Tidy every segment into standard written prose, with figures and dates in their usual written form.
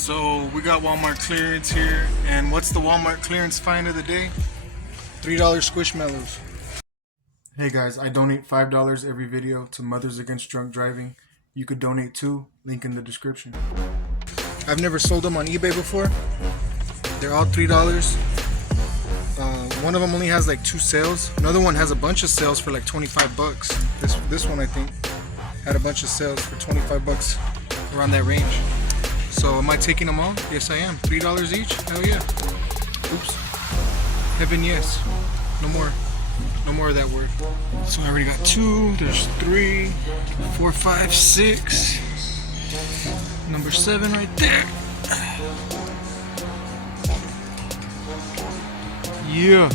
So we got Walmart clearance here, and what's the Walmart clearance find of the day? $3 Squishmallows. Hey guys, I donate $5 every video to Mothers Against Drunk Driving. You could donate too, link in the description. I've never sold them on eBay before. They're all $3. One of them only has like 2 sales. Another one has a bunch of sales for like 25 bucks. This one I think had a bunch of sales for 25 bucks, around that range. So am I taking them all? Yes I am. $3 each? Hell yeah. Oops. Heaven yes. No more of that word. So I already got 2. There's 3, 4, 5, 6. Number 7 right there. Yeah.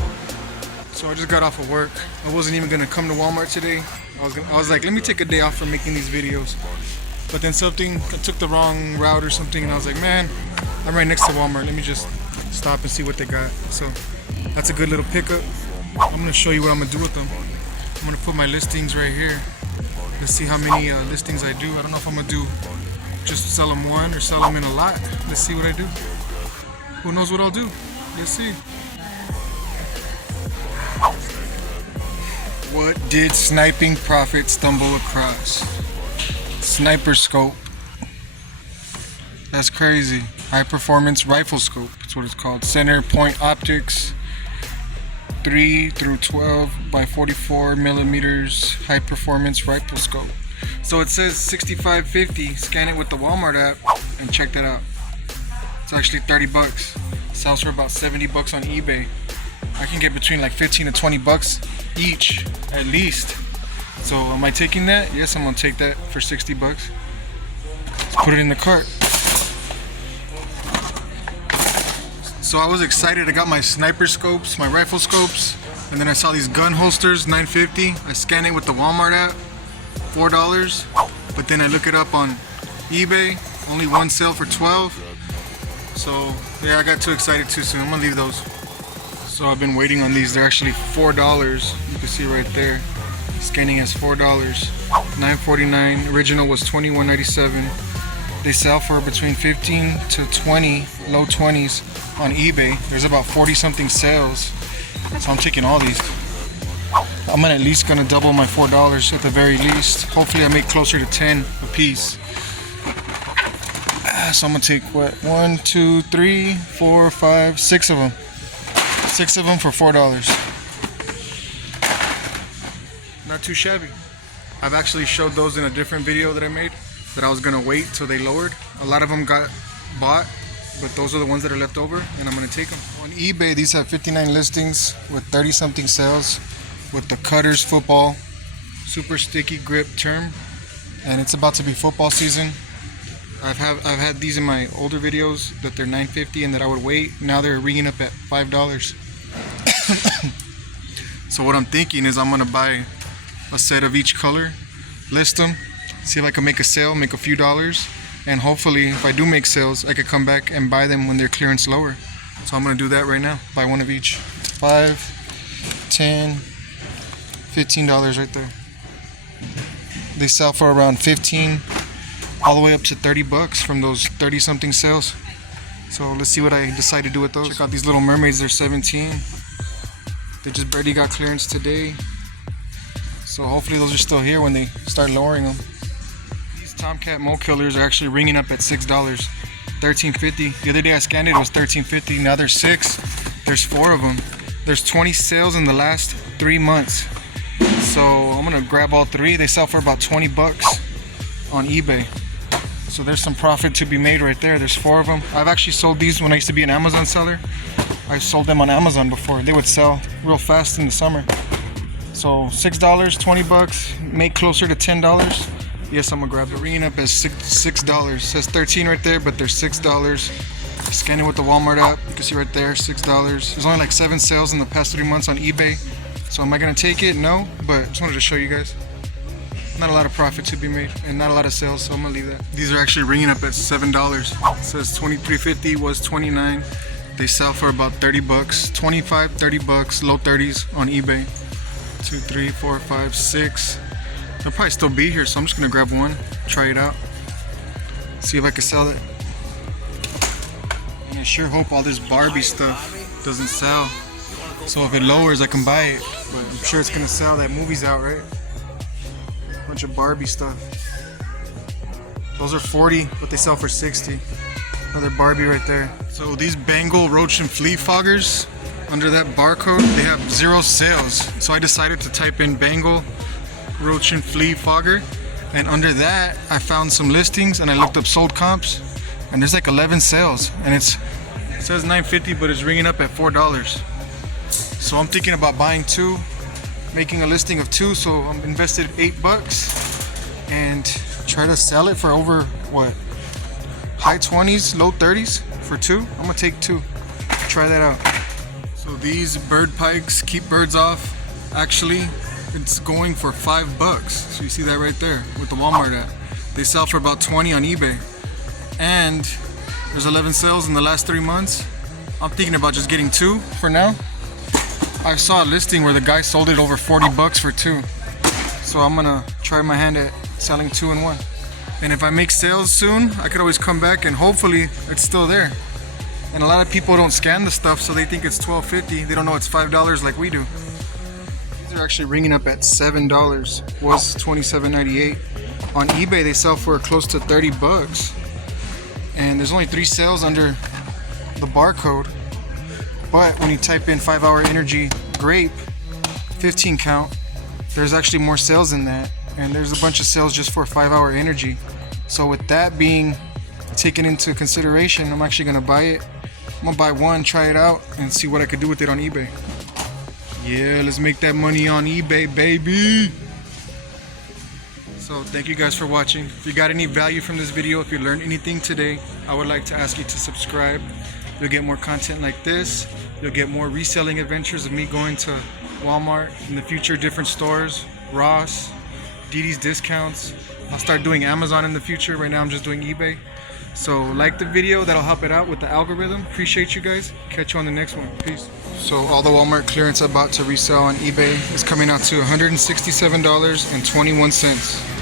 So I just got off of work. I wasn't even gonna come to Walmart today. I was like, let me take a day off from making these videos. But then I took the wrong route or something, and I was like, man, I'm right next to Walmart. Let me just stop and see what they got. So that's a good little pickup. I'm gonna show you what I'm gonna do with them. I'm gonna put my listings right here. Let's see how many listings I do. I don't know if I'm gonna do just sell them one or sell them in a lot. Let's see what I do. Who knows what I'll do? Let's see. What did Sniping Profits stumble across? Sniper scope. That's crazy. High performance rifle scope. That's what it's called. Center point optics. 3 through 12 by 44 millimeters. High performance rifle scope. So it says $65.50. Scan it with the Walmart app and check that out. It's actually 30 bucks. Sells for about 70 bucks on eBay. I can get between like 15 to 20 bucks each at least. So am I taking that? Yes, I'm gonna take that for 60 bucks. Let's put it in the cart. So I was excited. I got my sniper scopes, my rifle scopes, and then I saw these gun holsters, $9.50. I scanned it with the Walmart app, $4. But then I look it up on eBay, only one sale for 12. So yeah, I got too excited too soon. I'm gonna leave those. So I've been waiting on these. They're actually $4. You can see right there. Scanning as $4. $9.49. Original was $21.97. They sell for between 15 to 20, low 20s on eBay. There's about 40 something sales. So I'm taking all these. I'm at least gonna double my $4 at the very least. Hopefully I make closer to 10 a piece. So I'm gonna take what? 1, 2, 3, 4, 5, 6 of them. 6 of them for $4. Not too shabby. I've actually showed those in a different video that I made, that I was gonna wait till they lowered. A lot of them got bought, but those are the ones that are left over, and I'm gonna take them. On eBay, these have 59 listings with 30 something sales with the Cutters football super sticky grip term, and it's about to be football season. I've had these in my older videos that they're $9.50 and that I would wait. Now they're ringing up at $5. So what I'm thinking is I'm gonna buy a set of each color, list them, see if I can make a sale, make a few dollars, and hopefully if I do make sales I could come back and buy them when they're clearance lower. So I'm gonna do that right now. Buy one of each. $5, $10, $15 right there. They sell for around 15 all the way up to 30 bucks from those 30 something sales. So let's see what I decide to do with those. Check out these little mermaids. They're 17. They just barely got clearance today. So hopefully those are still here when they start lowering them. These Tomcat Mole Killers are actually ringing up at $6. $13.50. The other day I scanned it, it was $13.50. Now there's 6. There's 4 of them. There's 20 sales in the last 3 months. So I'm gonna grab all 3. They sell for about 20 bucks on eBay. So there's some profit to be made right there. There's 4 of them. I've actually sold these when I used to be an Amazon seller. I sold them on Amazon before. They would sell real fast in the summer. So $6, 20 bucks, make closer to $10. Yes, I'm gonna grab it. Ringing up as $6. It says 13 right there, but they're $6. Scan it with the Walmart app. You can see right there, $6. There's only like 7 sales in the past 3 months on eBay. So am I gonna take it? No, but just wanted to show you guys. Not a lot of profit to be made and not a lot of sales, so I'm gonna leave that. These are actually ringing up at $7. It says $23.50, was $29. They sell for about 30 bucks, 25, 30 bucks, low 30s on eBay. 2, 3, 4, 5, 6. They'll probably still be here, so I'm just gonna grab one, try it out, see if I can sell it. And I sure hope all this Barbie stuff doesn't sell. So if it lowers, I can buy it. But I'm sure it's gonna sell. That movie's out, right? Bunch of Barbie stuff. Those are 40, but they sell for 60. Another Barbie right there. So these Bengal roach and flea foggers, under that barcode, they have 0 sales. So I decided to type in Bengal roach and flea fogger, and under that I found some listings and I looked up sold comps, and there's like 11 sales, and it says $9.50, but it's ringing up at $4. So I'm thinking about buying 2, making a listing of 2. So I'm invested $8 and try to sell it for over what, high 20s, low 30s for 2. I'm gonna take 2. Try that out. So these bird pikes keep birds off. Actually, it's going for $5. So you see that right there with the Walmart at. They sell for about 20 on eBay. And there's 11 sales in the last 3 months. I'm thinking about just getting 2 for now. I saw a listing where the guy sold it over $40 for 2. So I'm gonna try my hand at selling 2 in 1. And if I make sales soon, I could always come back and hopefully it's still there. And a lot of people don't scan the stuff, so they think it's $12.50. They don't know it's $5 like we do. These are actually ringing up at $7. Was $27.98. On eBay, they sell for close to $30. And there's only 3 sales under the barcode. But when you type in 5-hour energy grape, 15 count, there's actually more sales than that. And there's a bunch of sales just for 5-hour energy. So with that being taken into consideration, I'm actually gonna buy it. I'm gonna buy 1, try it out, and see what I could do with it on eBay. Yeah, let's make that money on eBay, baby. So thank you guys for watching. If you got any value from this video, if you learned anything today, I would like to ask you to subscribe. You'll get more content like this. You'll get more reselling adventures of me going to Walmart, in the future different stores, Ross, DD's discounts. I'll start doing Amazon in the future. Right now I'm just doing eBay. So like the video, that'll help it out with the algorithm. Appreciate you guys. Catch you on the next one. Peace. So all the Walmart clearance I bought to resell on eBay is coming out to $167.21.